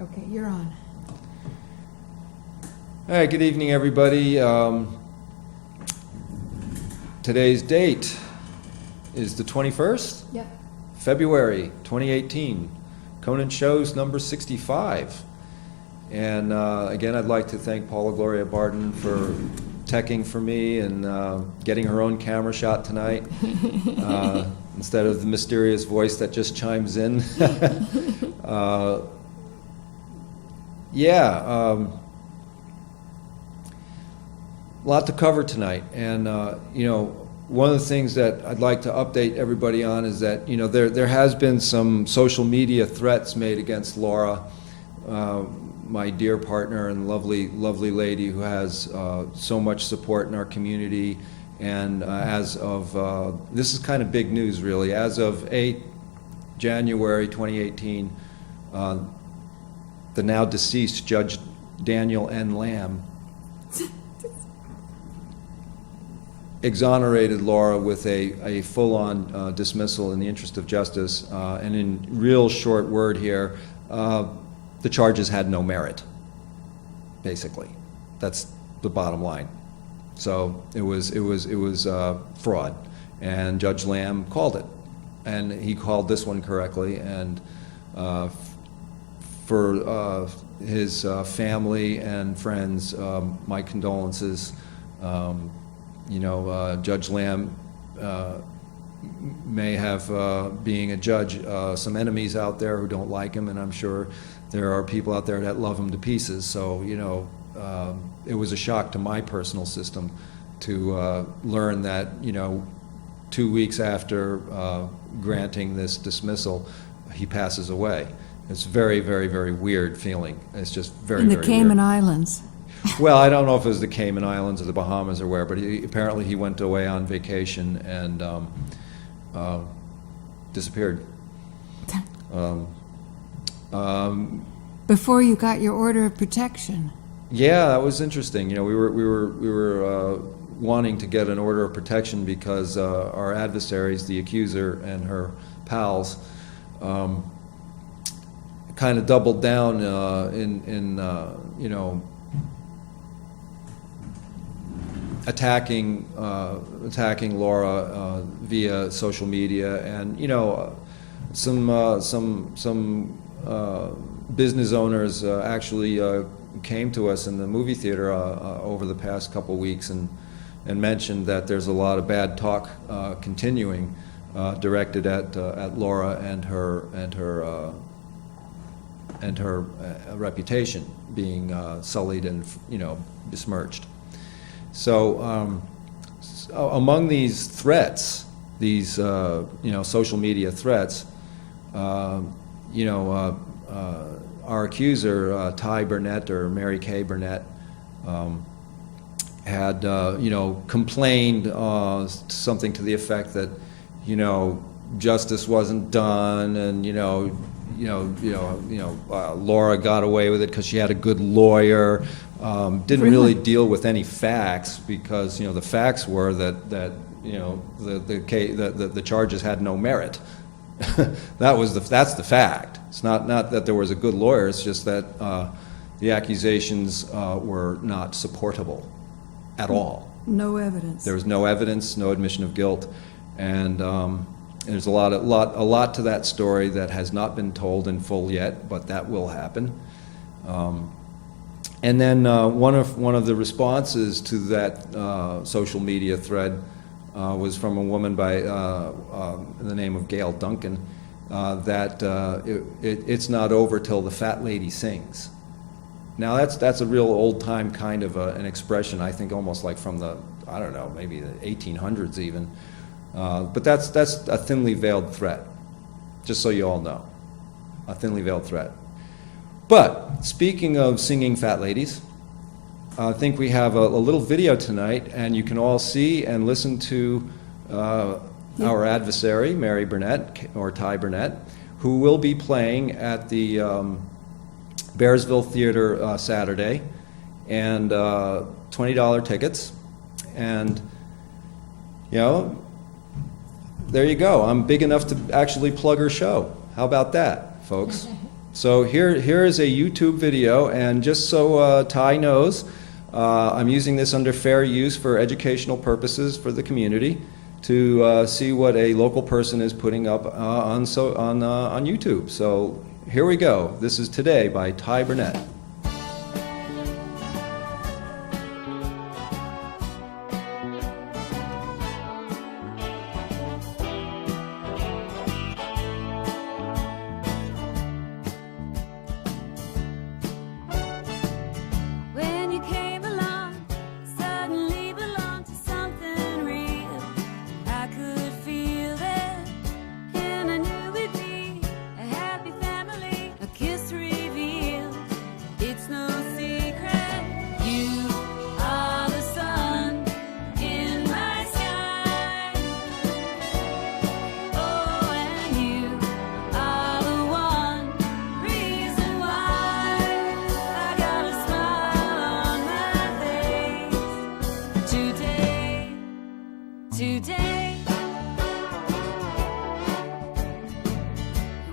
Okay, you're on. All right, good evening, everybody. Today's date is the 21st, Yep. February 2018. Conant Show's number 65. And again, I'd like to thank Paula Gloria Barton for teching for me and getting her own camera shot tonight instead of the mysterious voice that just chimes in. A lot to cover tonight, and one of the things that I'd like to update everybody on is that there has been some social media threats made against Laura, my dear partner and lovely lady who has so much support in our community. And as of this is kind of big news, really. As of 8 January 2018, the now deceased Judge Daniel N. Lamb exonerated Laura with a full-on dismissal in the interest of justice, and in real short word here, the charges had no merit, basically. That's the bottom line. So it was fraud, and Judge Lamb called it, and he called this one correctly. And for his family and friends, my condolences. Judge Lamb may have, being a judge, some enemies out there who don't like him, and I'm sure there are people out there that love him to pieces. So, it was a shock to my personal system to learn that, 2 weeks after granting this dismissal, he passes away. It's very, very, very weird feeling. It's just very, very weird. In the Cayman Islands. Well, I don't know if it was the Cayman Islands or the Bahamas or where, but apparently he went away on vacation and disappeared. Before you got your order of protection. Yeah, that was interesting. We were wanting to get an order of protection because our adversaries, the accuser and her pals, kind of doubled down in attacking Laura via social media, and some business owners actually came to us in the movie theater over the past couple weeks and mentioned that there's a lot of bad talk continuing directed at Laura and her reputation being sullied and besmirched. So among these threats, these social media threats, our accuser, Ty Burnett, or Mary Kay Burnett, had complained something to the effect that justice wasn't done, and Laura got away with it because she had a good lawyer. Didn't really deal with any facts, because the facts were that the charges had no merit. That's the fact. It's not that there was a good lawyer. It's just that the accusations were not supportable at all. No evidence. There was no evidence, no admission of guilt, and there's a lot to that story that has not been told in full yet, but that will happen. And then one of the responses to that social media thread was from a woman by the name of Gail Duncan, that it's not over till the fat lady sings. Now that's a real old time kind of an expression, I think almost like from the, I don't know, maybe the 1800s even. But that's a thinly veiled threat, just so you all know, a thinly veiled threat. But speaking of singing fat ladies, I think we have a little video tonight, and you can all see and listen to our adversary, Mary Burnett, or Ty Burnett, who will be playing at the Bearsville Theater Saturday, and $20 tickets. And, there you go. I'm big enough to actually plug her show. How about that, folks? So here is a YouTube video, and just so Ty knows, I'm using this under fair use for educational purposes for the community to see what a local person is putting up on YouTube. So here we go. This is Today by Ty Burnett. Today,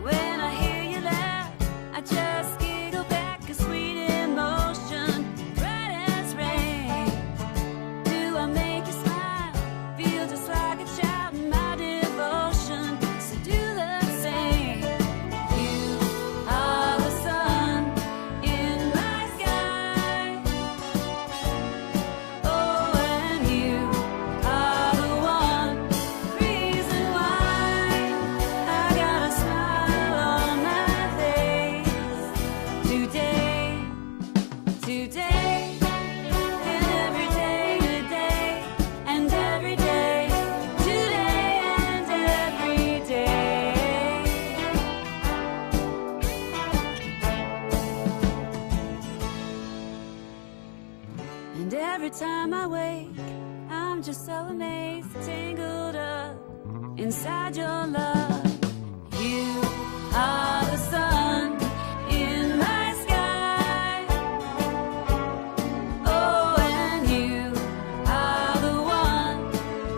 when I hear you laugh, I just giggle back a sweet emotion, bright as rain. Do I make you smile? Feel just like a child in my devotion, so do the same. You are the sun in my sky. Oh, and you are the one reason why I got a smile on my face. Today, today, and every day, today, and every day, today, and every day. And every time I wake, I'm just so amazed, tangled up inside your love. You are the sun in my sky. Oh, and you are the one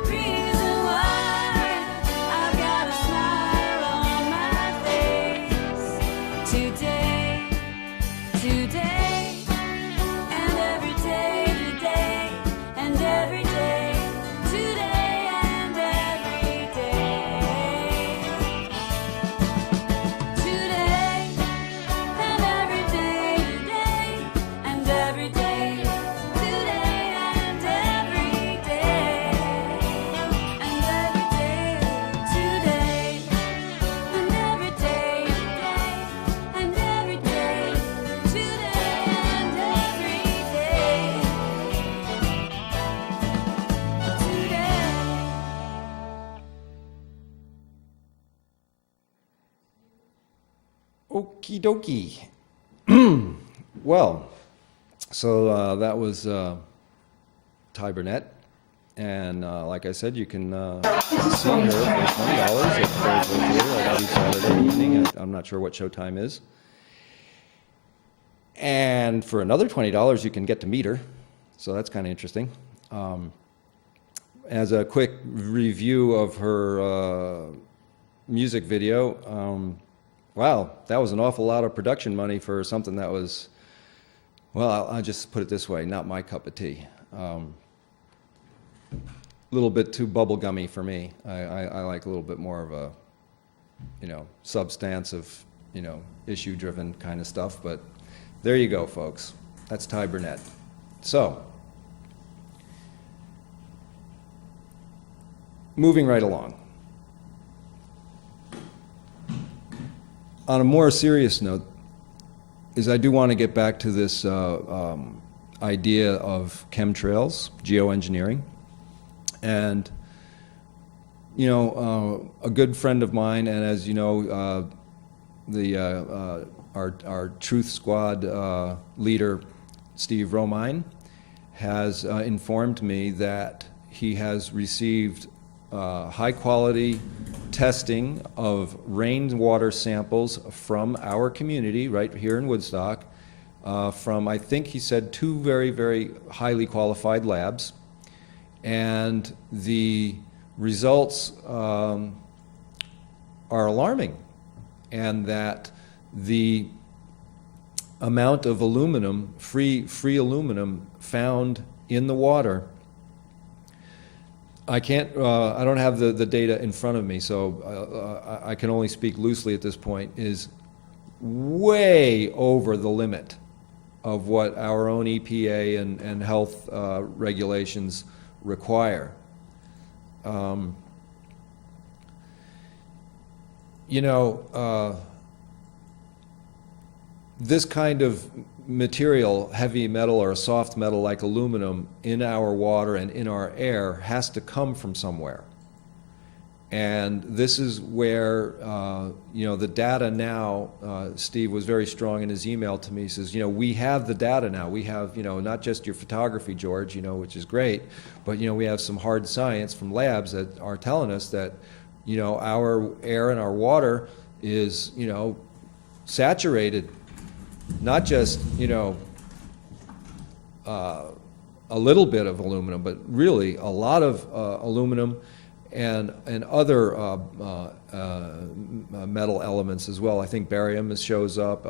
reason why I've got a smile on my face. Today, today, and every day, today, and every day, today, and every day. Today, and every day, today, and every day, today, and every day. And every day, today, and every day, today, and every day, today, and every day. Today. Okie dokie. Well, so that was Ty Burnett, and like I said, you can see her for $20 at Thursday Theater every Saturday evening. I'm not sure what showtime is. And for another $20, you can get to meet her, so that's kind of interesting. As a quick review of her music video, wow, that was an awful lot of production money for something that was, well, I'll just put it this way, not my cup of tea. A little bit too bubblegummy for me. I like a little bit more of a, substantive, issue-driven kind of stuff, but there you go, folks. That's Ty Burnett. So, moving right along. On a more serious note, is I do want to get back to this idea of chemtrails, geoengineering. And, a good friend of mine, and as you know, our Truth Squad leader, Steve Romine, has informed me that he has received high-quality testing of rainwater samples from our community right here in Woodstock, from, I think he said, 2 very, very highly qualified labs. And the results are alarming, and that the amount of aluminum, free aluminum found in the water. I don't have the data in front of me, so I can only speak loosely at this point, is way over the limit of what our own EPA and health regulations require. This kind of material, heavy metal or a soft metal like aluminum, in our water and in our air has to come from somewhere. And this is where, the data now, Steve was very strong in his email to me. He says, we have the data now. We have, not just your photography, George, which is great, but, we have some hard science from labs that are telling us that, our air and our water is, saturated, not just, a little bit of aluminum, but really a lot of aluminum and other metal elements as well. I think barium shows up,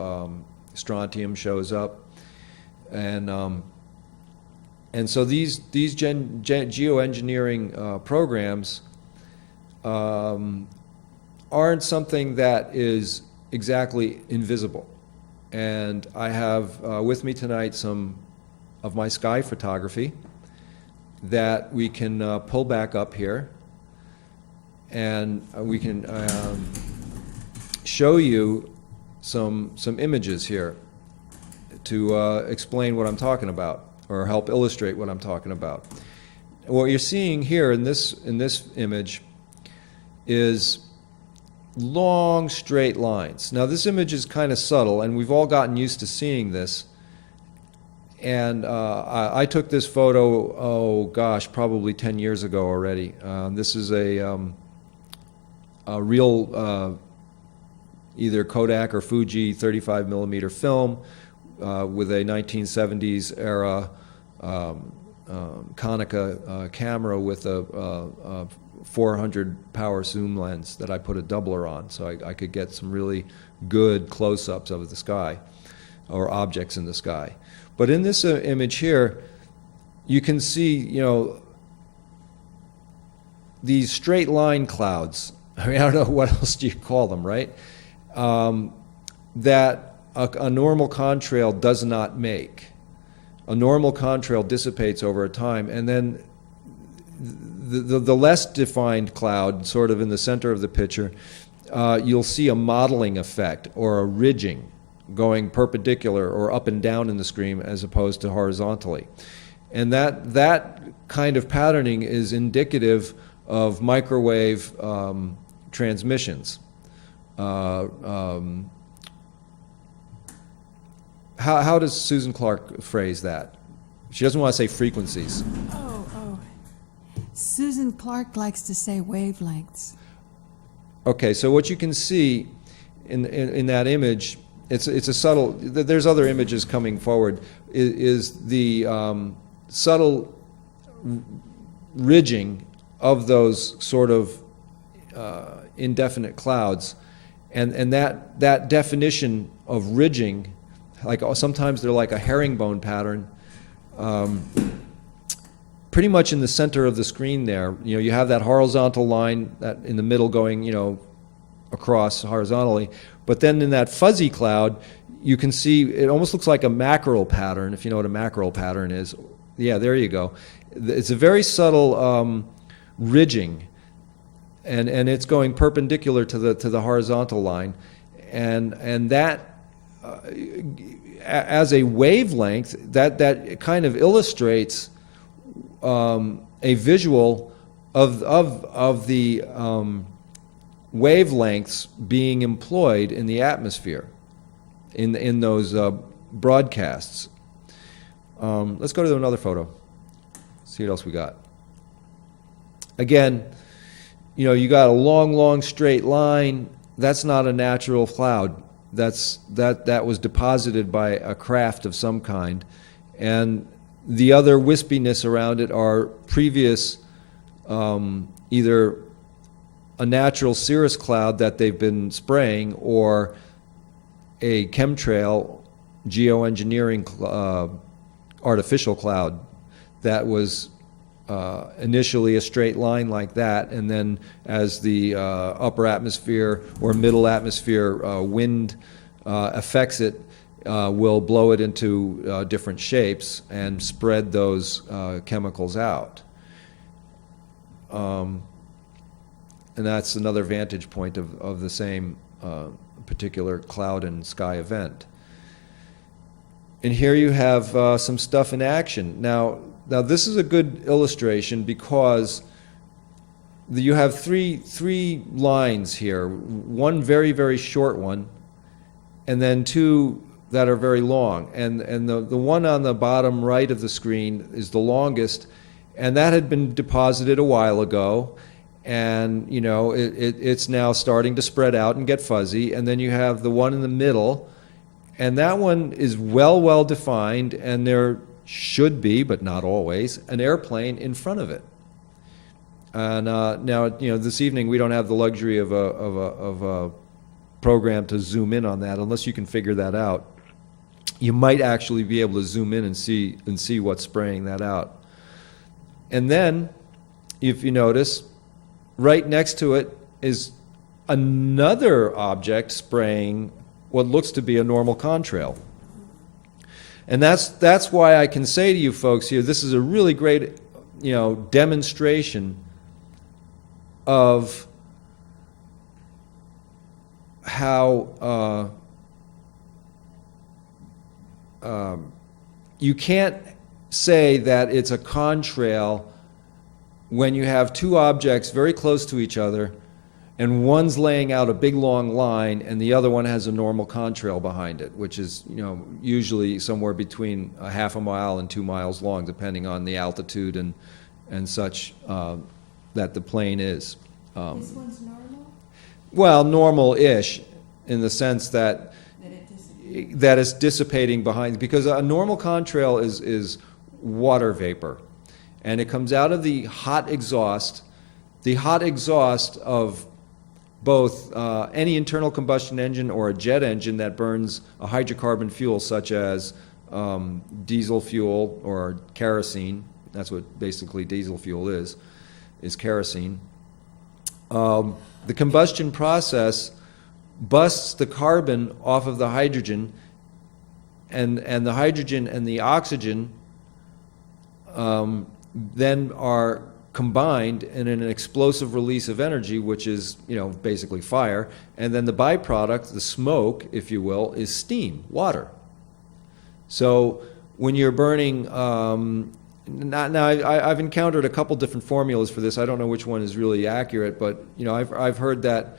strontium shows up, and so these geoengineering programs aren't something that is exactly invisible. And I have with me tonight some of my sky photography that we can pull back up here, and we can show you some images here to explain what I'm talking about, or help illustrate what I'm talking about. What you're seeing here in this image is long straight lines. Now this image is kind of subtle, and we've all gotten used to seeing this. And I took this photo, probably 10 years ago already. This is a real either Kodak or Fuji 35 millimeter film with a 1970s era Konica camera with a 400 power zoom lens that I put a doubler on, so I could get some really good close-ups of the sky or objects in the sky. But in this image here, you can see, these straight line clouds. I mean, I don't know what else do you call them, right? That a normal contrail does not make. A normal contrail dissipates over time, and then the less defined cloud, sort of in the center of the picture, you'll see a modeling effect or a ridging going perpendicular or up and down in the screen as opposed to horizontally. And that kind of patterning is indicative of microwave transmissions. How does Susan Clark phrase that? She doesn't want to say frequencies. Oh. Susan Clark likes to say wavelengths. Okay, so what you can see in that image, it's a subtle, there's other images coming forward, is the subtle ridging of those sort of indefinite clouds. And that definition of ridging, like sometimes they're like a herringbone pattern, pretty much in the center of the screen there. You have that horizontal line that in the middle going, across horizontally. But then in that fuzzy cloud, you can see it almost looks like a mackerel pattern, if you know what a mackerel pattern is. Yeah, there you go. It's a very subtle ridging, and it's going perpendicular to the horizontal line, and that as a wavelength, that kind of illustrates a visual of the wavelengths being employed in the atmosphere in those broadcasts. Let's go to another photo. See what else we got. Again, you got a long straight line. That's not a natural cloud. That was deposited by a craft of some kind, and the other wispiness around it are previous either a natural cirrus cloud that they've been spraying, or a chemtrail geoengineering artificial cloud that was initially a straight line like that, and then as the upper atmosphere or middle atmosphere wind affects it, will blow it into different shapes and spread those chemicals out. And that's another vantage point of the same particular cloud and sky event. And here you have some stuff in action. Now this is a good illustration because you have three lines here. One very, very short one, and then two that are very long. And the one on the bottom right of the screen is the longest, and that had been deposited a while ago. And you know it's now starting to spread out and get fuzzy. And then you have the one in the middle, and that one is well defined, and there should be, but not always, an airplane in front of it. And now, this evening we don't have the luxury of a program to zoom in on that, unless you can figure that out. You might actually be able to zoom in and see what's spraying that out. And then, if you notice, right next to it is another object spraying what looks to be a normal contrail. And that's why I can say to you folks here, this is a really great, demonstration of how you can't say that it's a contrail when you have two objects very close to each other, and one's laying out a big long line and the other one has a normal contrail behind it, which is usually somewhere between a half a mile and 2 miles long, depending on the altitude and such that the plane is. This one's normal? Well, normal-ish, in the sense that it's dissipating behind, because a normal contrail is water vapor, and it comes out of the hot exhaust of both any internal combustion engine or a jet engine that burns a hydrocarbon fuel, such as diesel fuel or kerosene. That's what basically diesel fuel is kerosene. The combustion process busts the carbon off of the hydrogen, and the hydrogen and the oxygen then are combined in an explosive release of energy, which is basically fire, and then the byproduct, the smoke, if you will, is steam, water. So when you're burning, I've encountered a couple different formulas for this. I don't know which one is really accurate, but I've heard that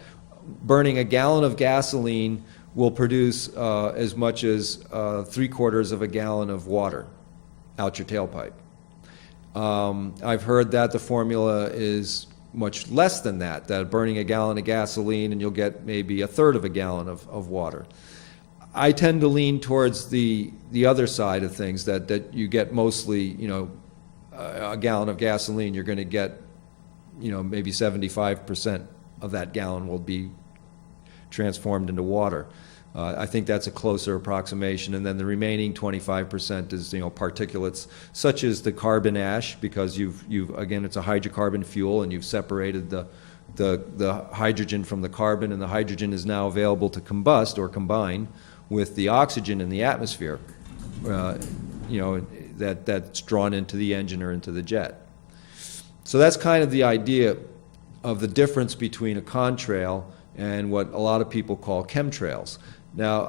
burning a gallon of gasoline will produce as much as 3/4 of a gallon of water out your tailpipe. I've heard that the formula is much less than that burning a gallon of gasoline and you'll get maybe 1/3 of a gallon of water. I tend to lean towards the other side of things, that you get mostly, a gallon of gasoline, you're going to get, maybe 75% of that gallon will be transformed into water. I think that's a closer approximation, and then the remaining 25% is particulates such as the carbon ash, because you've again, it's a hydrocarbon fuel, and you've separated the hydrogen from the carbon, and the hydrogen is now available to combust or combine with the oxygen in the atmosphere, that's drawn into the engine or into the jet. So that's kind of the idea of the difference between a contrail and what a lot of people call chemtrails. Now,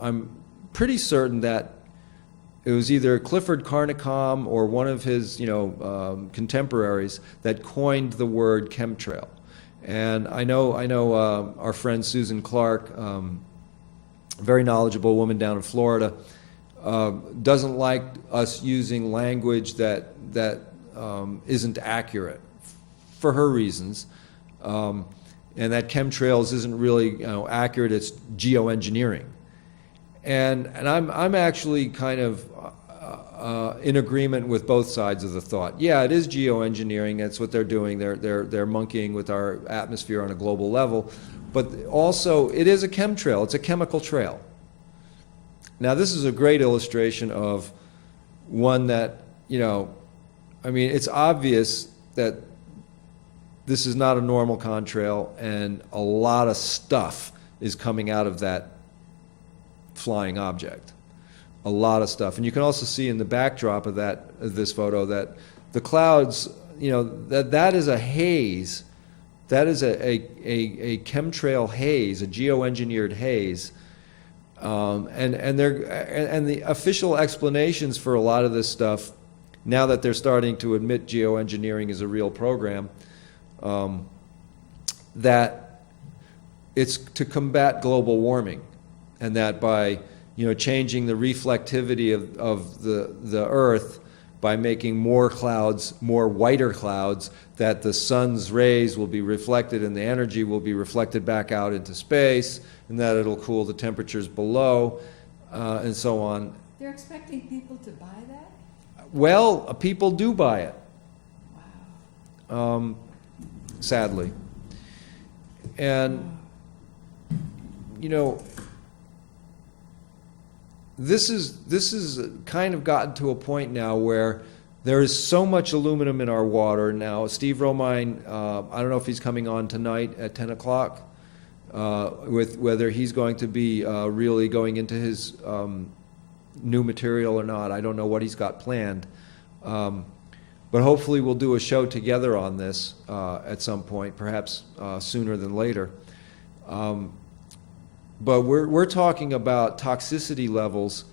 I'm pretty certain that it was either Clifford Carnicom or one of his, contemporaries that coined the word chemtrail. And I know our friend Susan Clark, very knowledgeable woman down in Florida, doesn't like us using language that isn't accurate for her reasons. And that chemtrails isn't really accurate. It's geoengineering, and I'm actually kind of in agreement with both sides of the thought. Yeah, it is geoengineering. That's what they're doing. They're monkeying with our atmosphere on a global level. but also it is a chemtrail. It's a chemical trail. Now, this is a great illustration of one that, I mean, it's obvious that this is not a normal contrail, and a lot of stuff is coming out of that flying object. A lot of stuff. And you can also see in the backdrop of this photo that the clouds, that is a haze. That is a chemtrail haze, a geoengineered haze. And the official explanations for a lot of this stuff, now that they're starting to admit geoengineering is a real program, that it's to combat global warming, and that by changing the reflectivity of the Earth, by making more clouds, more whiter clouds, that the sun's rays will be reflected and the energy will be reflected back out into space, and that it'll cool the temperatures below, and so on. They're expecting people to buy that? Well, people do buy it, Wow. sadly. And, this is kind of gotten to a point now where there is so much aluminum in our water now. Steve Romine, I don't know if he's coming on tonight at 10 o'clock, with whether he's going to be really going into his new material or not. I don't know what he's got planned. But hopefully we'll do a show together on this at some point, perhaps sooner than later. But we're talking about toxicity levels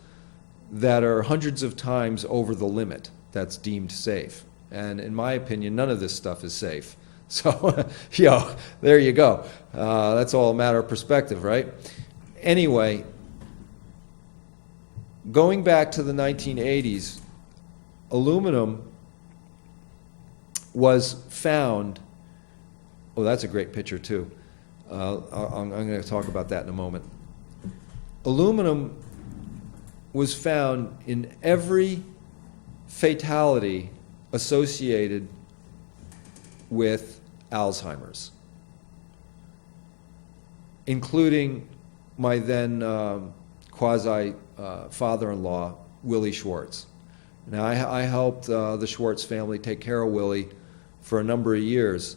that are hundreds of times over the limit that's deemed safe. And in my opinion, none of this stuff is safe. So, there you go. That's all a matter of perspective, right? Anyway, going back to the 1980s, aluminum was found, oh, that's a great picture too. I'm going to talk about that in a moment. Aluminum was found in every fatality associated with Alzheimer's, including my then quasi-father-in-law, Willie Schwartz. Now, I helped the Schwartz family take care of Willie for a number of years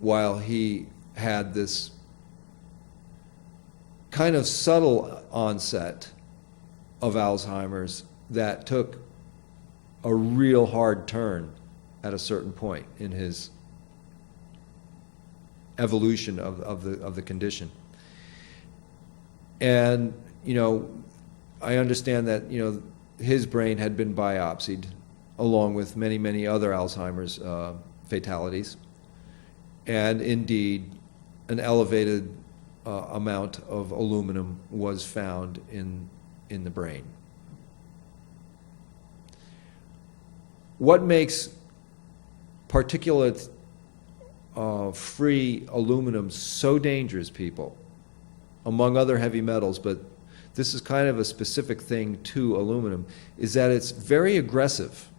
while he had this kind of subtle onset of Alzheimer's that took a real hard turn at a certain point in his evolution of the condition. And, I understand that, his brain had been biopsied along with many, many other Alzheimer's fatalities. And indeed, an elevated amount of aluminum was found in the brain. What makes particulate free aluminum so dangerous, people, among other heavy metals, but this is kind of a specific thing to aluminum, is that it's very aggressive.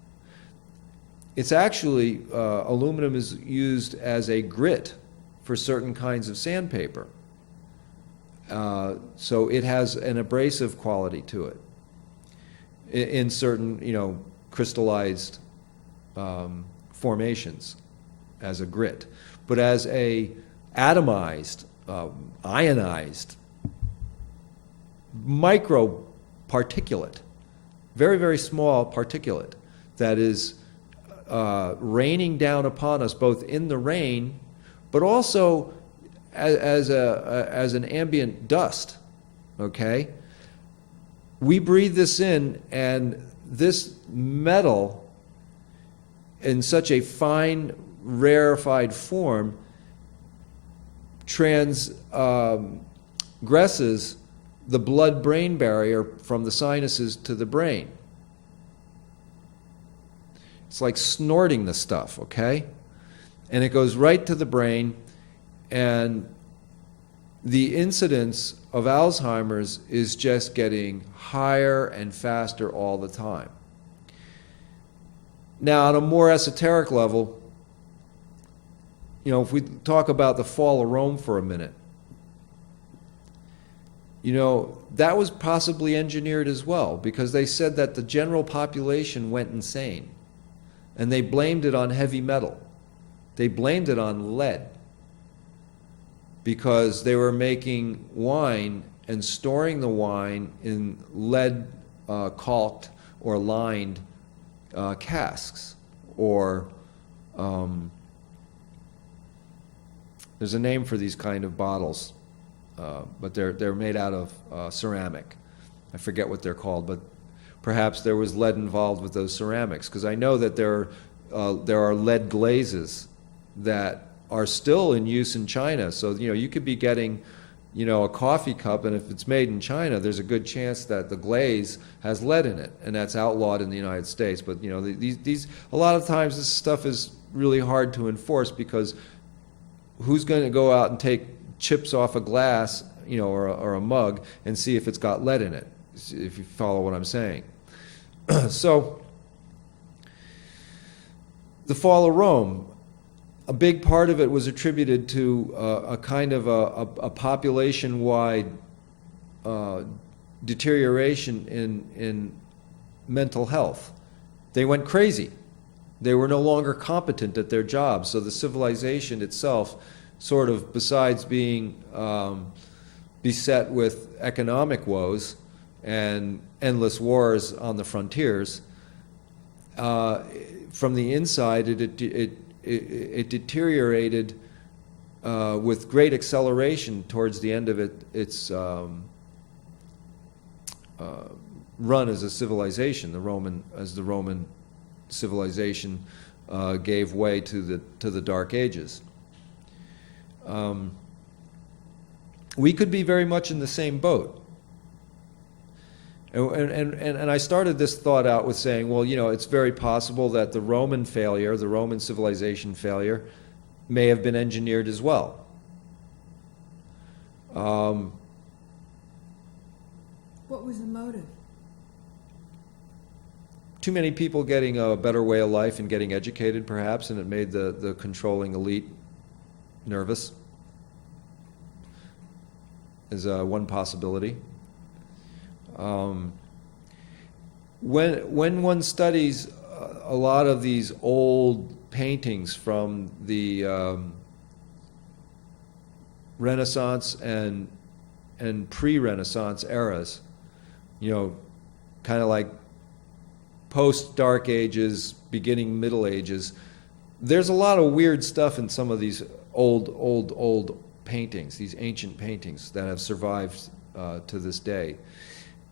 It's actually, aluminum is used as a grit for certain kinds of sandpaper. So it has an abrasive quality to it in certain, crystallized formations as a grit. But as a atomized, ionized, micro particulate, very, very small particulate that is raining down upon us both in the rain, but also as an ambient dust, okay? We breathe this in, and this metal in such a fine, rarefied form transgresses the blood-brain barrier from the sinuses to the brain. It's like snorting the stuff, okay? And it goes right to the brain, and the incidence of Alzheimer's is just getting higher and faster all the time. Now, on a more esoteric level, if we talk about the fall of Rome for a minute, that was possibly engineered as well, because they said that the general population went insane, and they blamed it on heavy metal. They blamed it on lead, because they were making wine and storing the wine in lead caulked or lined casks, or there's a name for these kind of bottles, but they're made out of ceramic. I forget what they're called, but perhaps there was lead involved with those ceramics, because I know that there are lead glazes that are still in use in China. So you could be getting a coffee cup, and if it's made in China, there's a good chance that the glaze has lead in it, and that's outlawed in the United States. But these a lot of times this stuff is really hard to enforce, because who's going to go out and take chips off a glass, or a mug, and see if it's got lead in it, if you follow what I'm saying. So, the fall of Rome, a big part of it was attributed to a kind of a population-wide deterioration in mental health. They went crazy. They were no longer competent at their jobs, so the civilization itself, sort of, besides being beset with economic woes and endless wars on the frontiers, from the inside it deteriorated with great acceleration towards the end of its run as a civilization. The Roman civilization gave way to the Dark Ages. We could be very much in the same boat. And I started this thought out with saying, well, it's very possible that the Roman failure, the Roman civilization failure, may have been engineered as well. What was the motive? Too many people getting a better way of life and getting educated, perhaps, and it made the controlling elite nervous, is one possibility. When one studies a lot of these old paintings from the Renaissance and pre-Renaissance eras, kind of like post-Dark Ages, beginning Middle Ages, there's a lot of weird stuff in some of these old paintings, these ancient paintings that have survived to this day.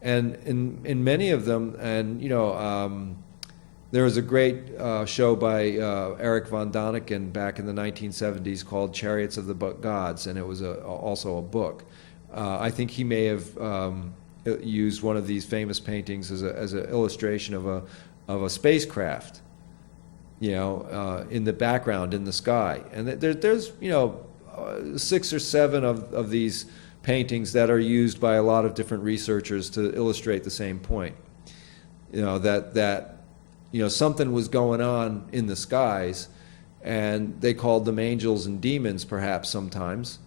And in many of them, and there was a great show by Eric von Daniken back in the 1970s called Chariots of the Gods, and it was also a book. I think he may have used one of these famous paintings as an illustration of a spacecraft, in the background in the sky. And there's 6 or 7 of these paintings that are used by a lot of different researchers to illustrate the same point. That something was going on in the skies, and they called them angels and demons, perhaps sometimes.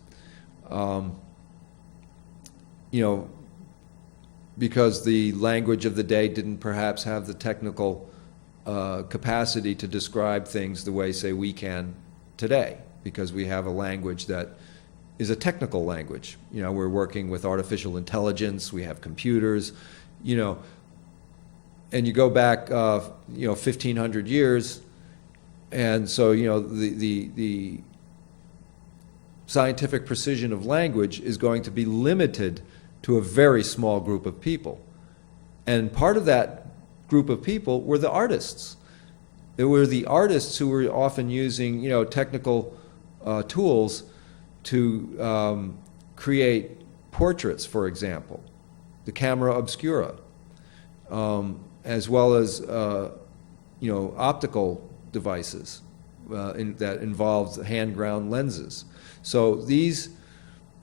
Because the language of the day didn't perhaps have the technical capacity to describe things the way, say, we can today, because we have a language that is a technical language. We're working with artificial intelligence, we have computers, and you go back 1,500 years, and so the scientific precision of language is going to be limited to a very small group of people. And part of that group of people were the artists. It were the artists who were often using technical tools to create portraits, for example, the camera obscura, as well as optical devices that involved hand-ground lenses. So these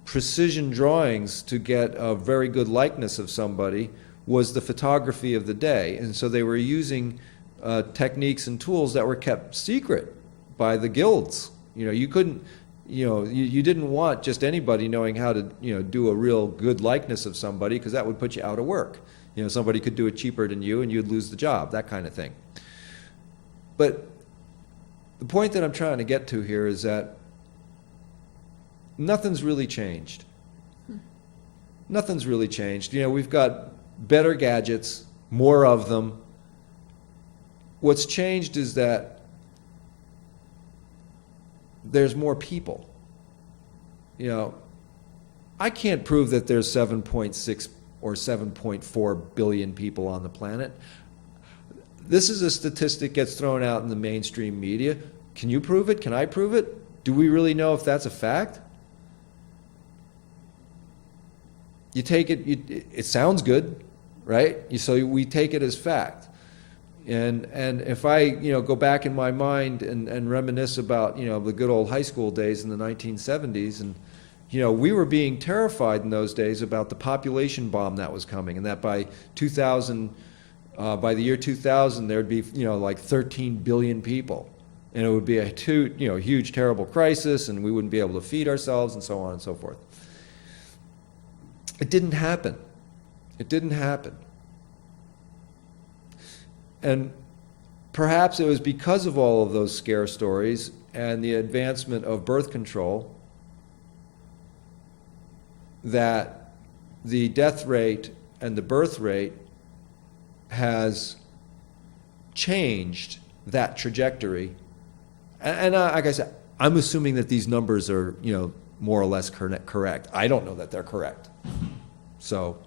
precision drawings to get a very good likeness of somebody was the photography of the day, and so they were using techniques and tools that were kept secret by the guilds You know, you couldn't, you didn't want just anybody knowing how to, do a real good likeness of somebody, because that would put you out of work. Somebody could do it cheaper than you and you'd lose the job, that kind of thing. But the point that I'm trying to get to here is that nothing's really changed. Nothing's really changed. We've got better gadgets, more of them. What's changed is that there's more people. I can't prove that there's 7.6 or 7.4 billion people on the planet. This is a statistic gets thrown out in the mainstream media. Can you prove it? Can I prove it? Do we really know if that's a fact? You take it, it sounds good, right? So we take it as fact. And if I, go back in my mind and reminisce about, the good old high school days in the 1970s, and, we were being terrified in those days about the population bomb that was coming, and that by 2000, by the year 2000, there'd be, like 13 billion people. And it would be a huge, terrible crisis, and we wouldn't be able to feed ourselves, and so on and so forth. It didn't happen. It didn't happen. And perhaps it was because of all of those scare stories and the advancement of birth control that the death rate and the birth rate has changed that trajectory. And like I said, I'm assuming that these numbers are, more or less correct. I don't know that they're correct. So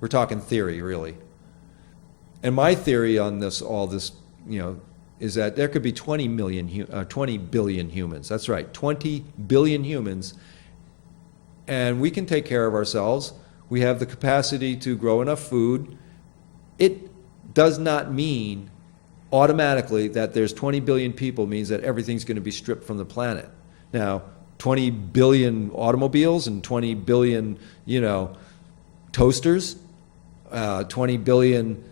we're talking theory, really. And my theory on all this, is that there could be 20 billion humans. That's right, 20 billion humans. And we can take care of ourselves. We have the capacity to grow enough food. It does not mean automatically that there's 20 billion people means that everything's going to be stripped from the planet. Now, 20 billion automobiles and 20 billion, toasters, 20 billion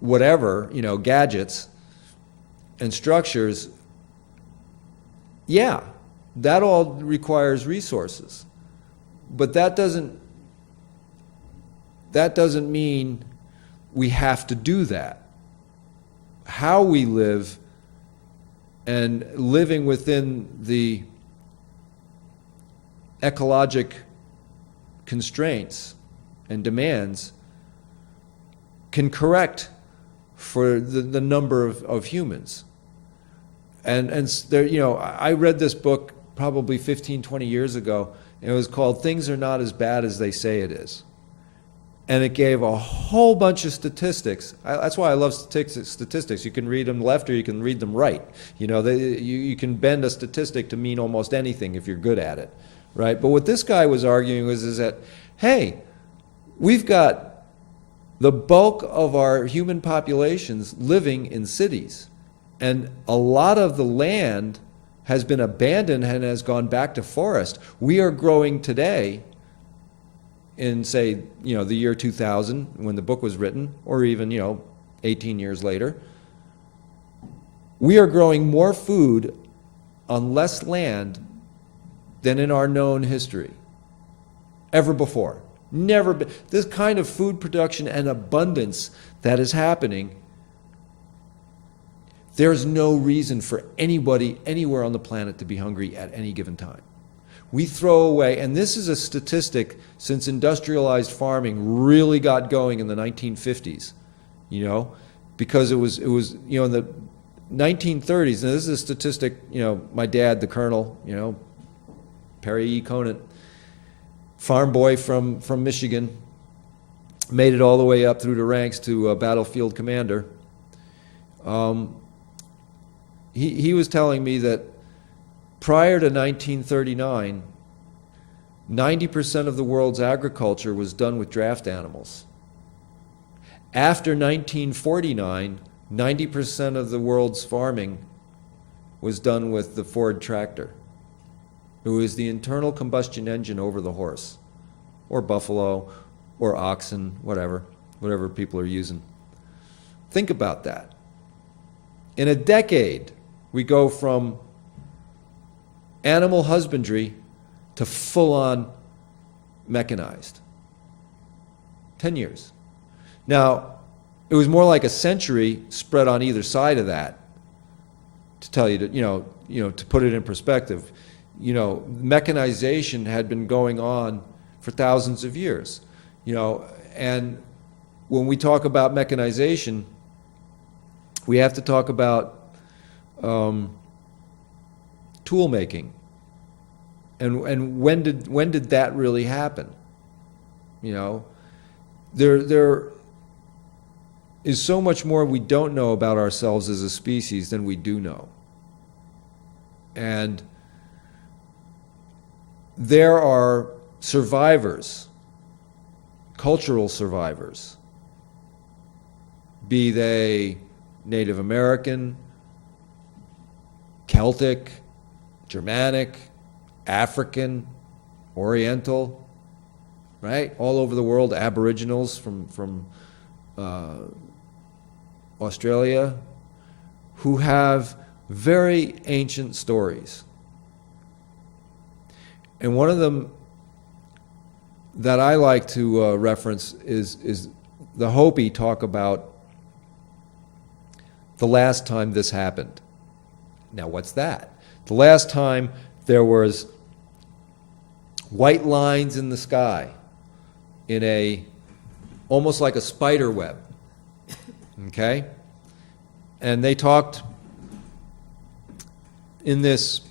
whatever, gadgets and structures, yeah, that all requires resources. But that doesn't mean we have to do that. How we live and living within the ecologic constraints and demands can correct for the number of humans. And there, I read this book probably 15, 20 years ago, and it was called Things Are Not as Bad as They Say It Is. And it gave a whole bunch of statistics. That's why I love statistics. You can read them left or you can read them right. You can bend a statistic to mean almost anything if you're good at it, right? But what this guy was arguing is that, hey, we've got the bulk of our human populations living in cities. And a lot of the land has been abandoned and has gone back to forest. We are growing today in, say, the year 2000, when the book was written, or even, 18 years later, we are growing more food on less land than in our known history ever before. Never been. This kind of food production and abundance that is happening, there's no reason for anybody anywhere on the planet to be hungry at any given time. We throw away, and this is a statistic since industrialized farming really got going in the 1950s, because it was in the 1930s, and this is a statistic, my dad, the colonel, Perry E. Conant, farm boy from Michigan, made it all the way up through the ranks to a battlefield commander. He was telling me that prior to 1939, 90% of the world's agriculture was done with draft animals. After 1949, 90% of the world's farming was done with the Ford tractor, who is the internal combustion engine over the horse, or buffalo, or oxen, whatever people are using. Think about that. In a decade, We go from animal husbandry to full-on mechanized. 10 years. Now, it was more like a century spread on either side of that, to tell you, to put it in perspective. Mechanization had been going on for thousands of years, and when we talk about mechanization, we have to talk about tool making. And when did that really happen? There is so much more we don't know about ourselves as a species than we do know. And there are survivors, cultural survivors, be they Native American, Celtic, Germanic, African, Oriental, right? All over the world, Aboriginals from Australia, who have very ancient stories. And one of them that I like to reference is the Hopi talk about the last time this happened. Now, what's that? The last time there was white lines in the sky in almost like a spider web, okay? And they talked in this,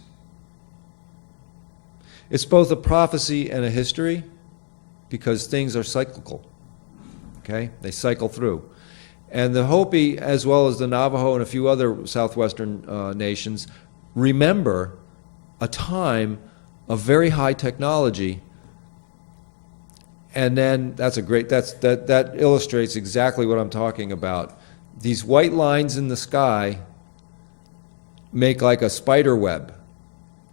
it's both a prophecy and a history because things are cyclical, okay? They cycle through. And the Hopi, as well as the Navajo and a few other southwestern nations, remember a time of very high technology. And then that illustrates exactly what I'm talking about. These white lines in the sky make like a spider web.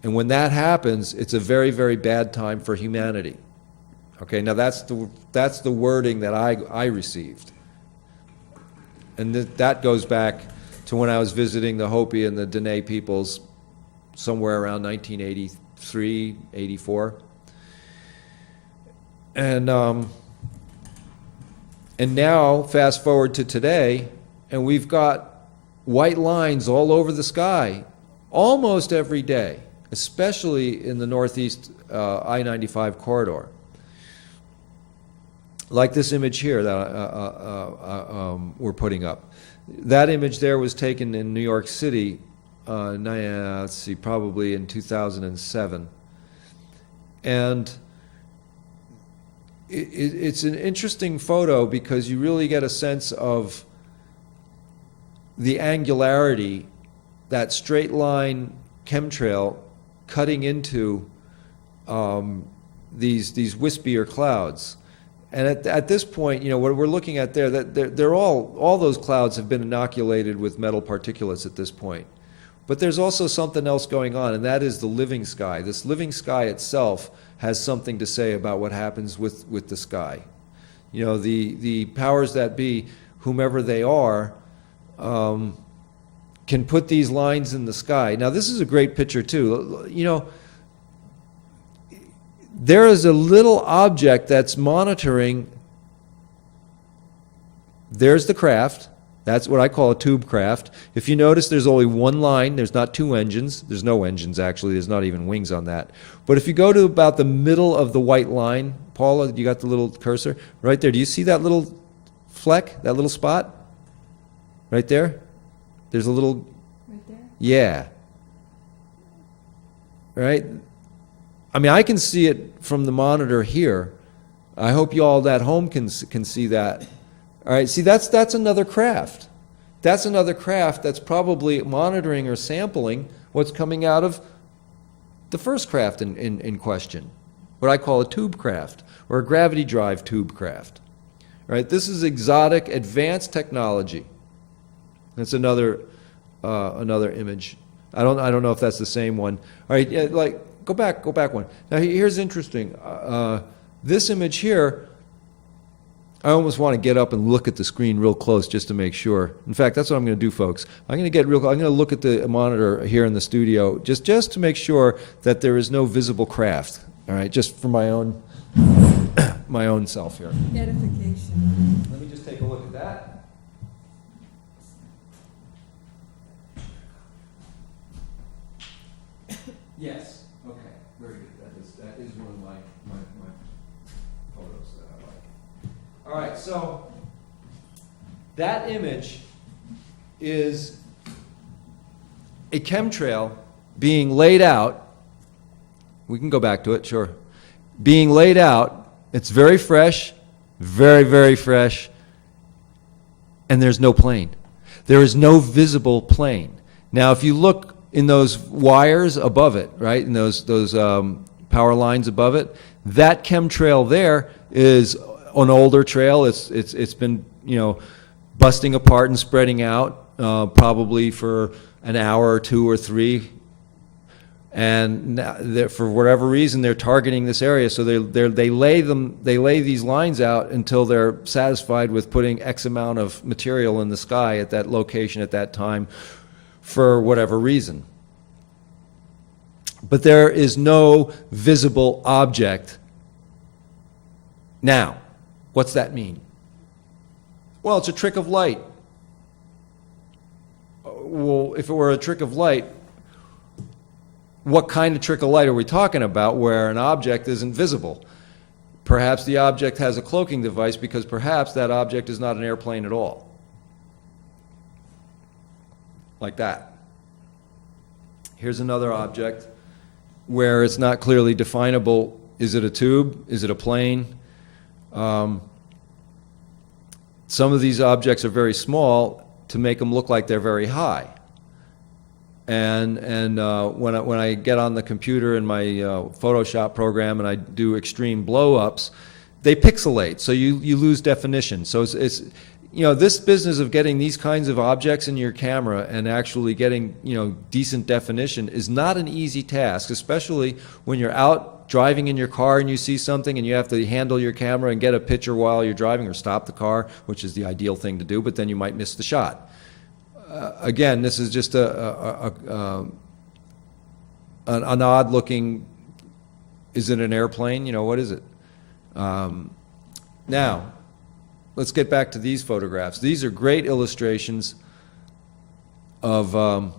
And when that happens, it's a very, very bad time for humanity. Okay, now that's the wording that I received. And that goes back to when I was visiting the Hopi and the Dene peoples somewhere around 1983, 84. And now, fast forward to today, and we've got white lines all over the sky almost every day, especially in the northeast I-95 corridor. Like this image here that we're putting up. That image there was taken in New York City, probably in 2007. And it's an interesting photo because you really get a sense of the angularity, that straight line chemtrail cutting into these wispier clouds. And at this point, what we're looking at there, that they're all those clouds have been inoculated with metal particulates at this point. But there's also something else going on, and that is the living sky. This living sky itself has something to say about what happens with the sky. The powers that be, whomever they are, can put these lines in the sky. Now, this is a great picture, too. There is a little object that's monitoring. There's the craft. That's what I call a tube craft. If you notice, there's only one line. There's not two engines. There's no engines, actually. There's not even wings on that. But if you go to about the middle of the white line, Paula, you got the little cursor? Right there. Do you see that little fleck, that little spot? Right there? There's a little... Right there? Yeah. Right? I mean, I can see it from the monitor here. I hope you all at home can see that. All right, see, that's another craft. That's another craft that's probably monitoring or sampling what's coming out of the first craft in question, what I call a tube craft or a gravity drive tube craft. All right, this is exotic, advanced technology. That's another image. I don't know if that's the same one. All right, yeah, go back one. Now here's interesting. This image here I almost want to get up and look at the screen real close just to make sure. In fact, that's what I'm going to do, folks. I'm going to look at the monitor here in the studio just to make sure that there is no visible craft. All right, just for my own my own self here. Edification. Let me just take a look at that. Yes. Okay. Very good. That is one of my photos that I like. All right. So that image is a chemtrail being laid out. We can go back to it, sure. Being laid out. It's very fresh, very, very fresh, and there's no plane. There is no visible plane. Now, if you look in those wires above it, right, in those power lines above it, that chemtrail there is an older trail. It's been, you know, busting apart and spreading out probably for an hour or two or three. And for whatever reason, they're targeting this area, so they lay these lines out until they're satisfied with putting X amount of material in the sky at that location at that time, for whatever reason. But there is no visible object. Now, what's that mean? Well, it's a trick of light. Well, if it were a trick of light, what kind of trick of light are we talking about where an object isn't visible? Perhaps the object has a cloaking device, because perhaps that object is not an airplane at all. Like that. Here's another object where it's not clearly definable. Is it a tube? Is it a plane? Some of these objects are very small to make them look like they're very high. And when I get on the computer in my Photoshop program and I do extreme blow-ups, they pixelate, so you lose definition. So it's you know, this business of getting these kinds of objects in your camera and actually getting, you know, decent definition is not an easy task, especially when you're out driving in your car and you see something and you have to handle your camera and get a picture while you're driving, or stop the car, which is the ideal thing to do, but then you might miss the shot. Again, this is just an odd-looking, is it an airplane? You know, what is it? Now, let's get back to these photographs. These are great illustrations of a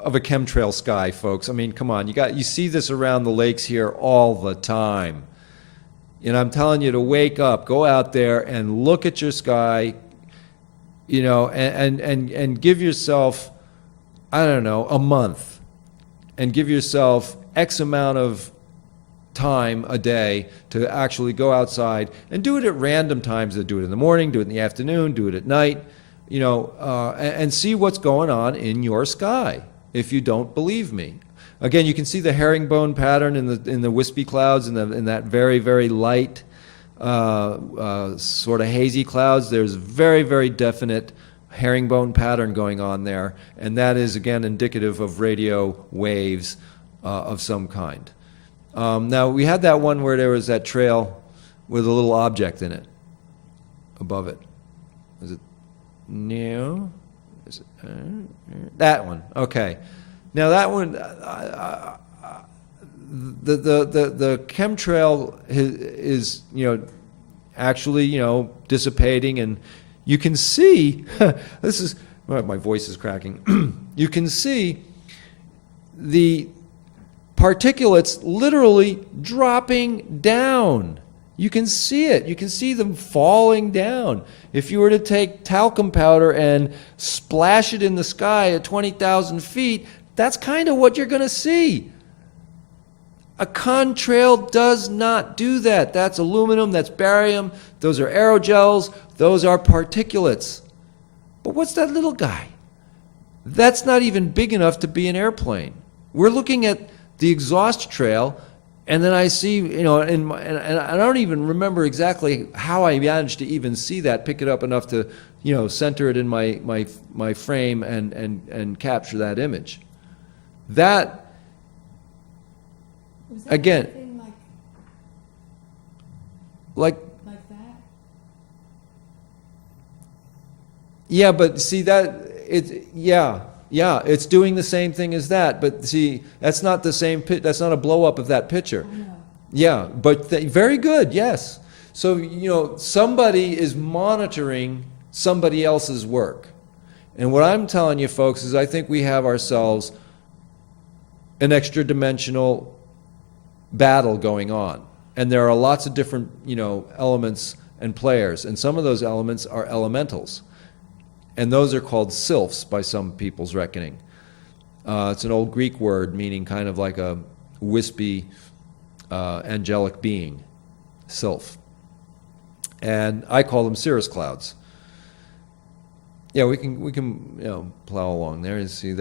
chemtrail sky, folks. I mean, come on, you see this around the lakes here all the time. And I'm telling you to wake up, go out there and look at your sky, you know, and give yourself, I don't know, a month, and give yourself X amount of time a day to actually go outside and do it at random times. Do it in the morning, do it in the afternoon, do it at night, you know, and see what's going on in your sky. If you don't believe me, again, you can see the herringbone pattern in the wispy clouds, in that very, very light sort of hazy clouds. There's very, very definite herringbone pattern going on there, and that is again indicative of radio waves of some kind. Now, we had that one where there was that trail with a little object in it above it. Is it new? Is it that one? Okay. Now that one, the chemtrail is, you know, actually, you know, dissipating, and you can see this is, well, my voice is cracking. You can see the particulates literally dropping down. You can see it. You can see them falling down. If you were to take talcum powder and splash it in the sky at 20,000 feet, that's kind of what you're going to see. A contrail does not do that. That's aluminum, that's barium, those are aerogels, those are particulates. But what's that little guy? That's not even big enough to be an airplane. We're looking at the exhaust trail, and then I see, you know, and I don't even remember exactly how I managed to even see that, pick it up enough to, you know, center it in my frame and capture that image. That, Was that again, anything like like, Like that? yeah, but see it's doing the same thing as that, but see, that's not the same, that's not a blow up of that picture. I know. Yeah, but very good, yes. So, somebody is monitoring somebody else's work. And what I'm telling you, folks, is I think we have ourselves an extra dimensional battle going on. And there are lots of different, elements and players. And some of those elements are elementals. And those are called sylphs by some people's reckoning. It's an old Greek word meaning kind of like a wispy, angelic being, sylph. And I call them cirrus clouds. Yeah, we can plow along there and see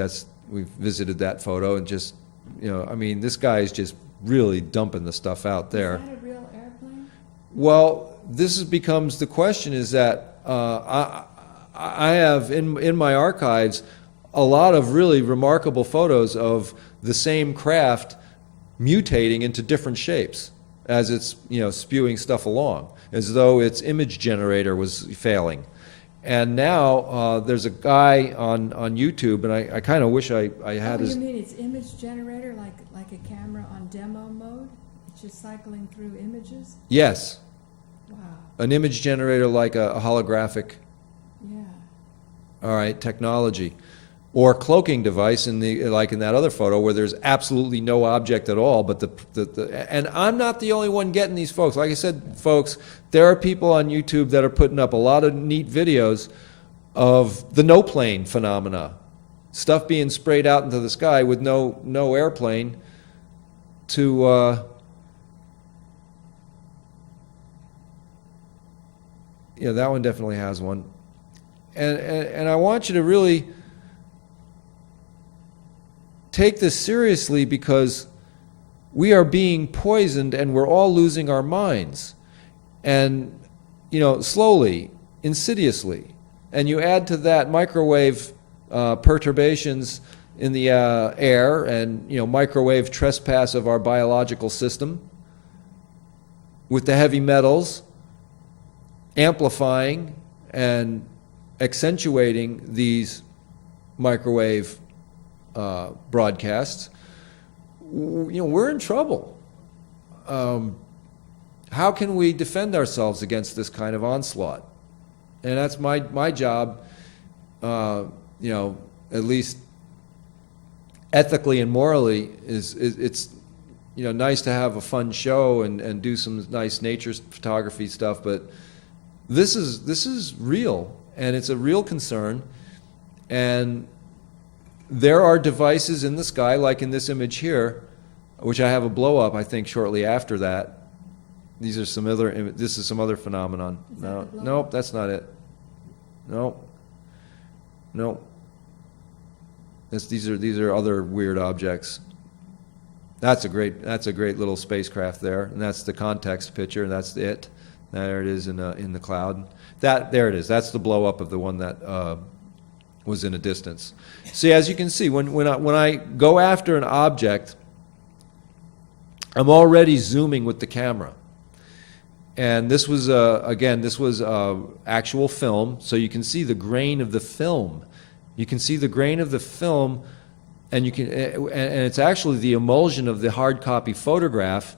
we've visited that photo and just, this guy is just really dumping the stuff out there. Is that a real airplane? Well, becomes the question is that I have in my archives a lot of really remarkable photos of the same craft mutating into different shapes as it's spewing stuff along, as though its image generator was failing. And now there's a guy on YouTube, and I kind of wish I had his... You mean it's image generator, like a camera on demo mode? It's just cycling through images? Yes. Wow. An image generator like a holographic, Yeah. all right, technology. Or cloaking device like in that other photo where there's absolutely no object at all, but and I'm not the only one getting these folks. Like I said, folks, there are people on YouTube that are putting up a lot of neat videos of the no plane phenomena, stuff being sprayed out into the sky with no airplane to that one definitely has one, and I want you to really take this seriously, because we are being poisoned and we're all losing our minds. And, slowly, insidiously. And you add to that microwave perturbations in the air and, microwave trespass of our biological system with the heavy metals amplifying and accentuating these microwave broadcasts, we're in trouble. How can we defend ourselves against this kind of onslaught? And that's my job, at least ethically and morally, it's nice to have a fun show and do some nice nature photography stuff, but this is real, and it's a real concern. And there are devices in the sky, like in this image here, which I have a blow up, I think, shortly after that. These are some other. This is some other phenomenon. No, nope, that's not it. Nope. These are other weird objects. That's a great little spacecraft there, and that's the context picture, and that's it. There it is in the cloud. There it is. That's the blow up of the one that was in a distance. See, as you can see, when I go after an object, I'm already zooming with the camera. And this was actual film, so you can see the grain of the film. You can see the grain of the film, and it's actually the emulsion of the hard copy photograph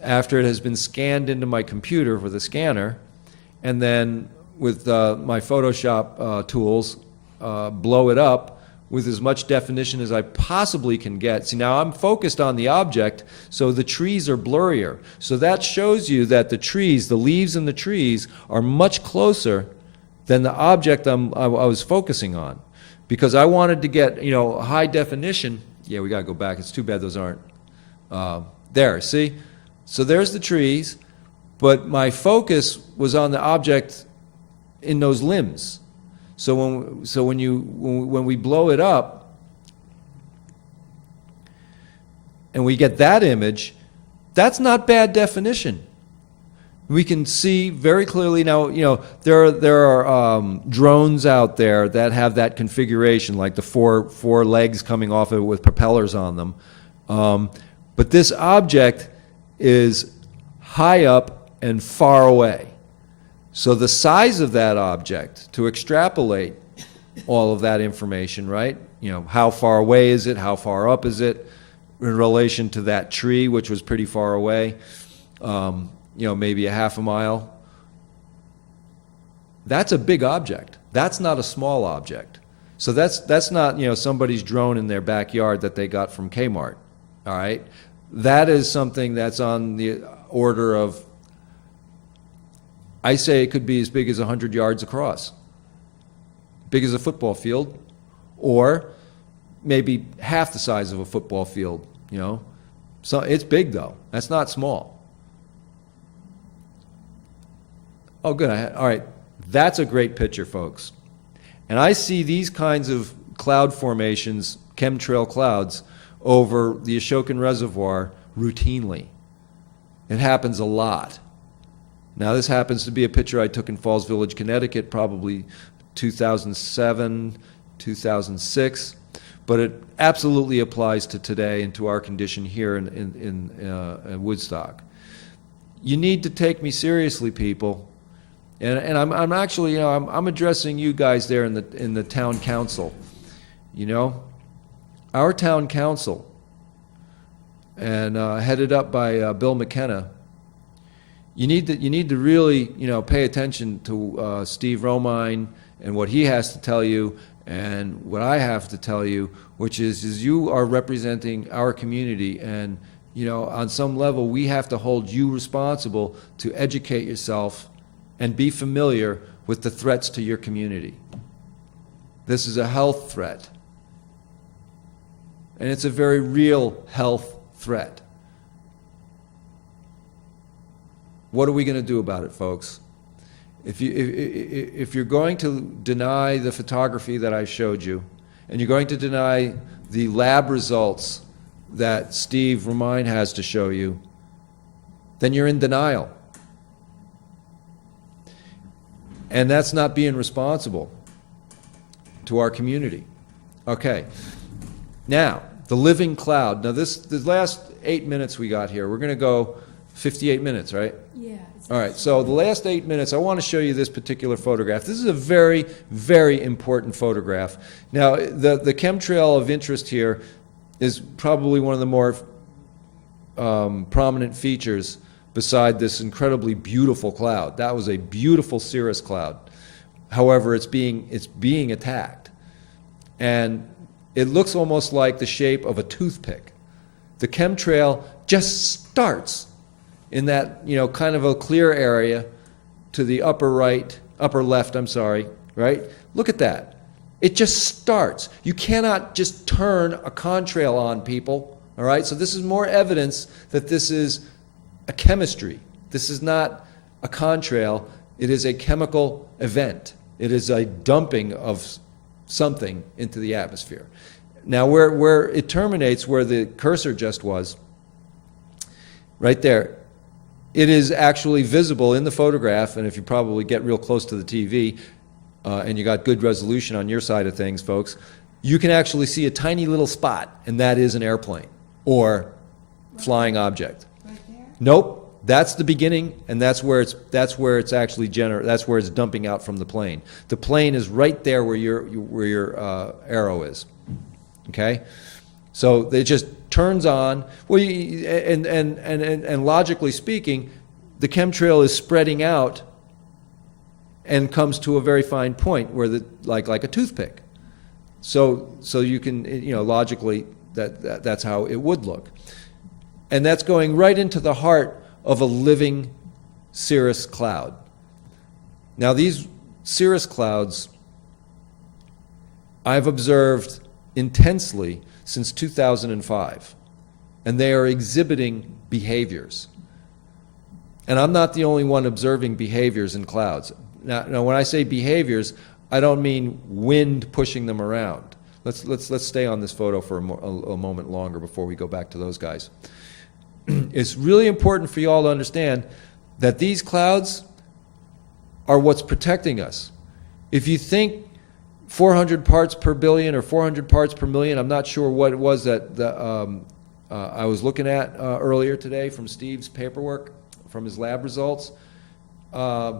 after it has been scanned into my computer with a scanner, and then with my Photoshop tools, blow it up with as much definition as I possibly can get. See, now I'm focused on the object, so the trees are blurrier. So that shows you that the leaves in the trees are much closer than the object I was focusing on. Because I wanted to get, high definition. Yeah, we gotta go back. It's too bad those aren't there, see? So there's the trees, but my focus was on the object in those limbs. So when we blow it up and we get that image, that's not bad definition. We can see very clearly now. There are drones out there that have that configuration, like the four legs coming off of it with propellers on them. But this object is high up and far away. So the size of that object, to extrapolate all of that information, right? You know, how far away is it? How far up is it in relation to that tree, which was pretty far away? You know, maybe a half a mile. That's a big object. That's not a small object. So that's not, you know, somebody's drone in their backyard that they got from Kmart, all right? That is something that's on the order of, I say it could be as big as 100 yards across, big as a football field, or maybe half the size of a football field, you know? So it's big though, that's not small. Oh, good, all right, that's a great picture, folks. And I see these kinds of cloud formations, chemtrail clouds, over the Ashokan Reservoir routinely. It happens a lot. Now, this happens to be a picture I took in Falls Village, Connecticut, probably 2007, 2006, but it absolutely applies to today and to our condition here in Woodstock. You need to take me seriously, people. And I'm actually, you know, I'm addressing you guys there in the town council. You know, our town council, and headed up by Bill McKenna. You need to really, you know, pay attention to Steve Romine and what he has to tell you, and what I have to tell you, which is you are representing our community, and you know, on some level, we have to hold you responsible to educate yourself and be familiar with the threats to your community. This is a health threat. And it's a very real health threat. What are we going to do about it, folks? If you're going to deny the photography that I showed you, and you're going to deny the lab results that Steve Romine has to show you, then you're in denial. And that's not being responsible to our community. Okay. Now, the living cloud. Now, the last 8 minutes we got here, we're going to go 58 minutes, right? Yeah. All right, so the last 8 minutes, I want to show you this particular photograph. This is a very, very important photograph. Now, the chemtrail of interest here is probably one of the more prominent features beside this incredibly beautiful cloud. That was a beautiful cirrus cloud. However, it's being attacked. And it looks almost like the shape of a toothpick. The chemtrail just starts in that, you know, kind of a clear area to the upper left, right? Look at that. It just starts. You cannot just turn a contrail on, people, all right? So this is more evidence that this is a chemistry. This is not a contrail. It is a chemical event. It is a dumping of something into the atmosphere. Now, where it terminates, where the cursor just was, right there, it is actually visible in the photograph, and if you probably get real close to the TV, and you got good resolution on your side of things, folks, you can actually see a tiny little spot, and that is an airplane or flying object. Right there? Nope, that's the beginning, and that's where it's actually that's where it's dumping out from the plane. The plane is right there where your arrow is. Okay, so it just turns on. Well, and logically speaking, the chemtrail is spreading out and comes to a very fine point where like a toothpick. So you can, you know, logically that's how it would look. And that's going right into the heart of a living cirrus cloud. Now, these cirrus clouds I've observed intensely since 2005, and they are exhibiting behaviors. And I'm not the only one observing behaviors in clouds. Now when I say behaviors, I don't mean wind pushing them around. Let's stay on this photo for a moment longer before we go back to those guys. It's really important for you all to understand that these clouds are what's protecting us. If you think 400 parts per billion or 400 parts per million, I'm not sure what it was that I was looking at earlier today from Steve's paperwork, from his lab results. I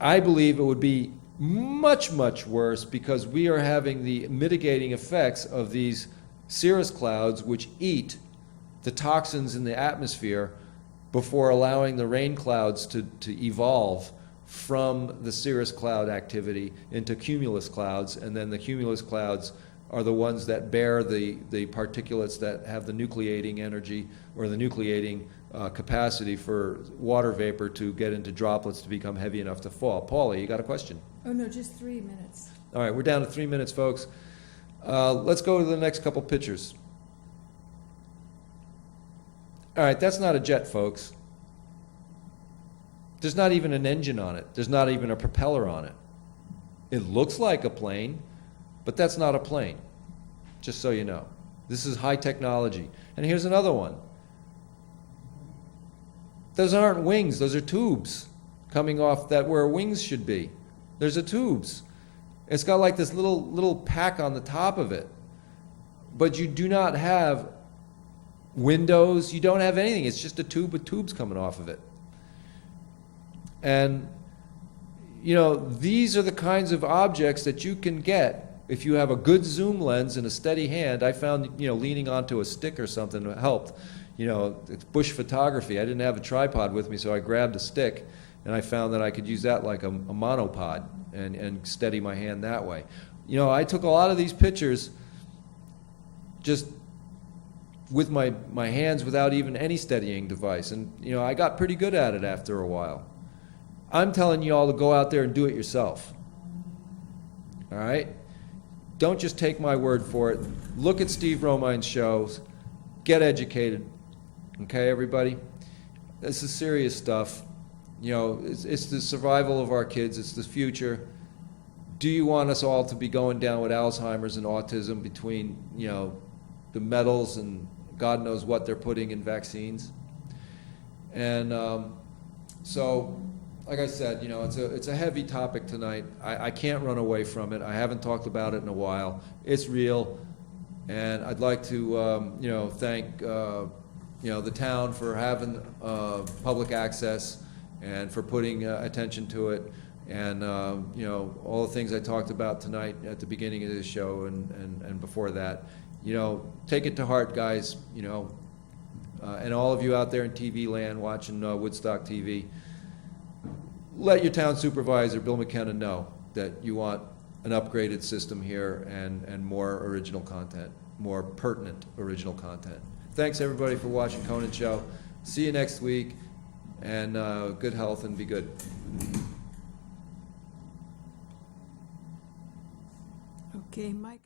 believe it would be much, much worse because we are having the mitigating effects of these cirrus clouds which eat the toxins in the atmosphere before allowing the rain clouds to evolve from the cirrus cloud activity into cumulus clouds, and then the cumulus clouds are the ones that bear the particulates that have the nucleating energy or the nucleating capacity for water vapor to get into droplets to become heavy enough to fall. Paula, you got a question? Oh, no, just 3 minutes. All right, we're down to 3 minutes, folks. Let's go to the next couple pictures. All right, that's not a jet, folks. There's not even an engine on it. There's not even a propeller on it. It looks like a plane, but that's not a plane, just so you know. This is high technology. And here's another one. Those aren't wings, those are tubes coming off that where wings should be. There's a tubes. It's got like this little pack on the top of it. But you do not have windows, you don't have anything. It's just a tube with tubes coming off of it. And, you know, these are the kinds of objects that you can get if you have a good zoom lens and a steady hand. I found, you know, leaning onto a stick or something helped. You know, it's bush photography. I didn't have a tripod with me, so I grabbed a stick, and I found that I could use that like a monopod and steady my hand that way. You know, I took a lot of these pictures just with my hands without even any steadying device. And, you know, I got pretty good at it after a while. I'm telling you all to go out there and do it yourself. All right? Don't just take my word for it. Look at Steve Romine's shows. Get educated. Okay, everybody? This is serious stuff. You know, it's the survival of our kids. It's the future. Do you want us all to be going down with Alzheimer's and autism between, you know, the metals and God knows what they're putting in vaccines? And so, like I said, you know, it's a heavy topic tonight. I can't run away from it. I haven't talked about it in a while. It's real, and I'd like to, you know, thank, you know, the town for having public access and for putting attention to it, and you know, all the things I talked about tonight at the beginning of this show and before that. You know, take it to heart, guys. You know, and all of you out there in TV land watching Woodstock TV. Let your town supervisor, Bill McKenna, know that you want an upgraded system here and more original content, more pertinent original content. Thanks, everybody, for watching Conant Show. See you next week, and good health and be good. Okay, Mike.